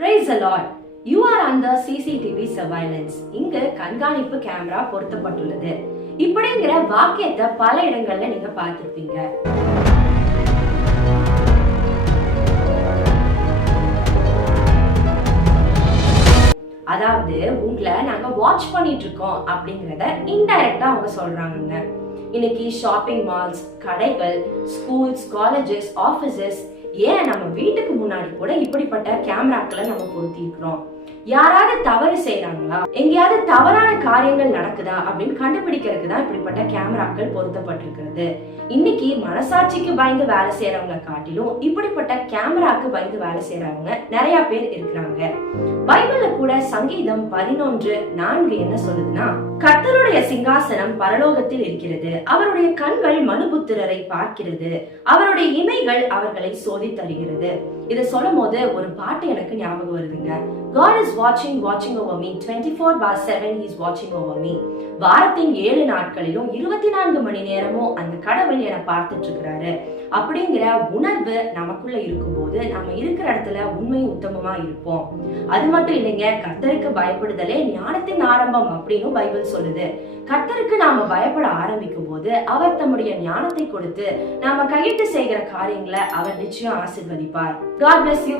Price a lot you are under CCTV surveillance இங்கு கண்காணிப்பு camera பொருத்தப்பட்டுள்ளது. இப்படிங்கிற வாக்கியத்தை பல இடங்கள்ல நீங்க பார்த்துருப்பீங்க. அதாவது உங்களை நாங்க வாட்ச் பண்ணிட்டு இருக்கோம் அப்படிங்கறத இன்டைரக்டா அவங்க சொல்றாங்கங்க. இன்னைக்கு ஷாப்பிங் மால்ஸ் கடைகள் ஸ்கூல்ஸ் காலேஜஸ் ஆஃபீஸஸ் ஏன் நம்ம வீட்டுக்கு முன்னாடி கூட இப்படிப்பட்ட கேமராக்களை நம்ம பொருத்தி இருக்கிறோம் யாராவது தவறு செய்யறாங்களா எங்கேயாவது தவறான காரியங்கள் நடக்குதா? அப்படின்னு கண்டுபிடிக்கிறதுக்கு தான் இப்படிப்பட்ட கேமராக்கள் பொருத்தப்பட்டிருக்கிறது. இன்னைக்கு மனசாட்சிக்கு பயந்து வேலை செய்யறவங்க காட்டிலும் இப்படிப்பட்ட கேமராக்கு பயந்து வேலை செய்யறவங்க நிறைய பேர் இருக்கிறாங்க. பைபிள்ல கூட சங்கீதம் பதினொன்று நான்கு என்ன சொல்லுதுன்னா சிங்காசனம் பரலோகத்தில் இருக்கிறது. அவருடைய கண்கள் மனுபுத்திரரை பார்க்கிறது. அவருடைய இமைகள் அவர்களை சோதி தருகிறது. இதை சொல்லும் போது ஒரு பாட்டு எனக்கு ஞாபகம் வருதுங்க. காட் இஸ் வாட்சிங் வாட்சிங் over me twenty four bar seven is வாட்சிங் ஓவர் மீ வாரத்தின் ஏழு நாட்களிலும் இருபத்தி நான்கு மணி நேரமும் அந்த கடவுள் என பார்த்துட்டு இருக்கிறாரு அப்படிங்கிற உணர்வு நமக்குள்ள இருக்கும்போது நம்ம இருக்கிற இடத்துல உண்மை உத்தமமா இருப்போம். அது மட்டும் இல்லைங்க கர்த்தருக்கு பயப்படுதலே ஞானத்தின் ஆரம்பம் அப்படின்னு பைபிள் சொல்லுது. கர்த்தருக்கு நாம பயப்பட ஆரம்பிக்கும் போது அவர் தம்முடைய ஞானத்தை கொடுத்து நாம கையிட்டு செய்கிற காரியங்களை அவர் நிச்சயம் ஆசிர்வதிப்பார். God bless you